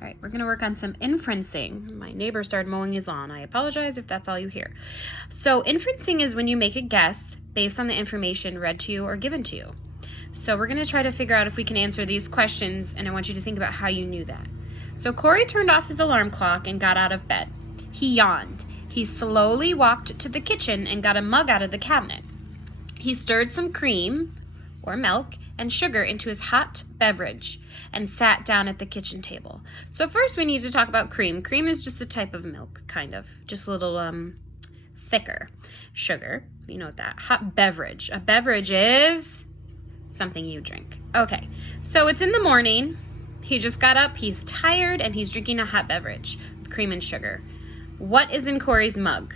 All right, we're gonna work on some inferencing. My neighbor started mowing his lawn. I apologize if that's all you hear. So inferencing is when you make a guess based on the information read to you or given to you. So we're gonna try to figure out if we can answer these questions, and I want you to think about how you knew that. So Corey turned off his alarm clock and got out of bed. He yawned. He slowly walked to the kitchen and got a mug out of the cabinet. He stirred some cream or milk and sugar into his hot beverage and sat down at the kitchen table. So first we need to talk about cream. Cream is just a type of milk, kind of, just a little thicker. Sugar, you know what that. Hot beverage. A beverage is something you drink. Okay, so it's in the morning. He just got up, he's tired, and he's drinking a hot beverage with cream and sugar. What is in Corey's mug?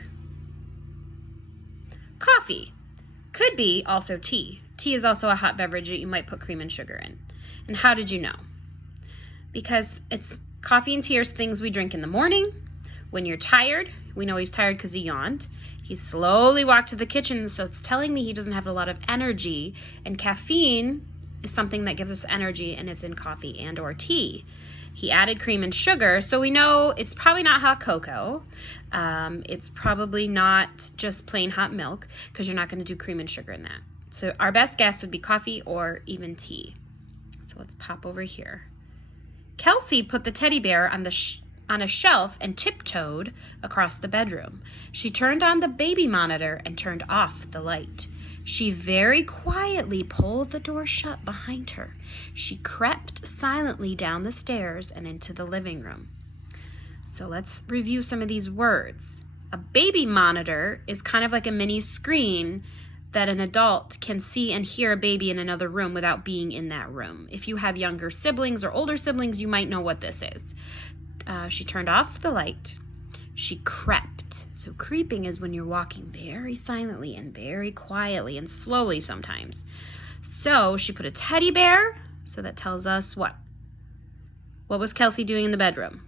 Coffee. Could be also tea. Tea is also a hot beverage that you might put cream and sugar in. And how did you know? Because it's coffee and tea are things we drink in the morning. When you're tired, we know he's tired because he yawned. He slowly walked to the kitchen, so it's telling me he doesn't have a lot of energy. And caffeine is something that gives us energy, and it's in coffee and or tea. He added cream and sugar, so we know it's probably not hot cocoa. It's probably not just plain hot milk, because you're not going to do cream and sugar in that. So our best guess would be coffee or even tea. So let's pop over here. Kelsey put the teddy bear on a shelf and tiptoed across the bedroom. She turned on the baby monitor and turned off the light. She very quietly pulled the door shut behind her. She crept silently down the stairs and into the living room. So let's review some of these words. A baby monitor is kind of like a mini screen that an adult can see and hear a baby in another room without being in that room. If you have younger siblings or older siblings, you might know what this is. She turned off the light. She crept. So creeping is when you're walking very silently and very quietly and slowly sometimes. So she put a teddy bear. So that tells us what? What was Kelsey doing in the bedroom?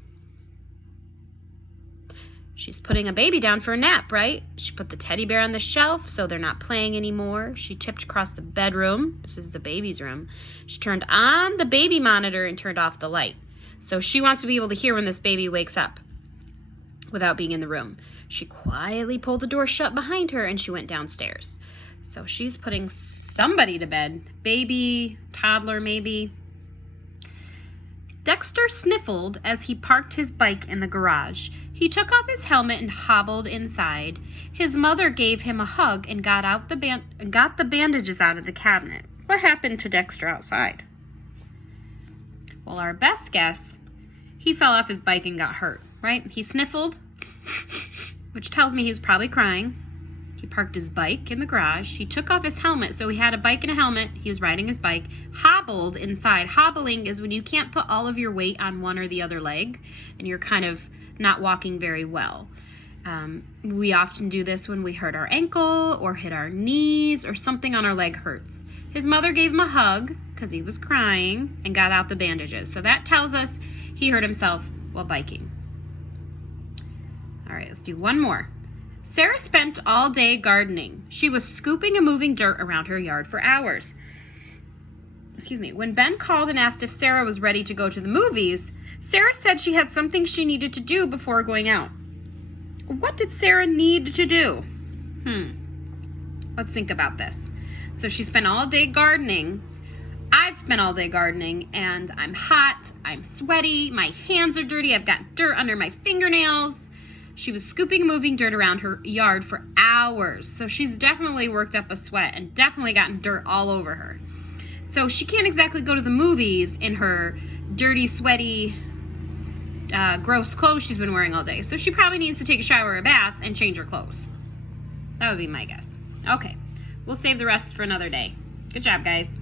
She's putting a baby down for a nap, right? She put the teddy bear on the shelf so they're not playing anymore. She tipped across the bedroom. This is the baby's room. She turned on the baby monitor and turned off the light. So she wants to be able to hear when this baby wakes up without being in the room. She quietly pulled the door shut behind her and she went downstairs. So she's putting somebody to bed. Baby, toddler maybe. Dexter sniffled as he parked his bike in the garage. He took off his helmet and hobbled inside. His mother gave him a hug and got the bandages out of the cabinet. What happened to Dexter outside? Well, our best guess, he fell off his bike and got hurt, right? He sniffled, which tells me he was probably crying. He parked his bike in the garage. He took off his helmet, so he had a bike and a helmet. He was riding his bike, hobbled inside. Hobbling is when you can't put all of your weight on one or the other leg, and you're kind of not walking very well. We often do this when we hurt our ankle or hit our knees or something on our leg hurts. His mother gave him a hug because he was crying and got out the bandages. So that tells us he hurt himself while biking. All right, let's do one more. Sarah spent all day gardening. She was scooping and moving dirt around her yard for hours. When Ben called and asked if Sarah was ready to go to the movies, Sarah said she had something she needed to do before going out. What did Sarah need to do? Let's think about this. So she spent all day gardening. I've spent all day gardening, and I'm hot, I'm sweaty, my hands are dirty, I've got dirt under my fingernails. She was scooping and moving dirt around her yard for hours. So she's definitely worked up a sweat and definitely gotten dirt all over her. So she can't exactly go to the movies in her dirty, sweaty, gross clothes she's been wearing all day. So she probably needs to take a shower or a bath and change her clothes. That would be my guess. Okay, we'll save the rest for another day. Good job, guys.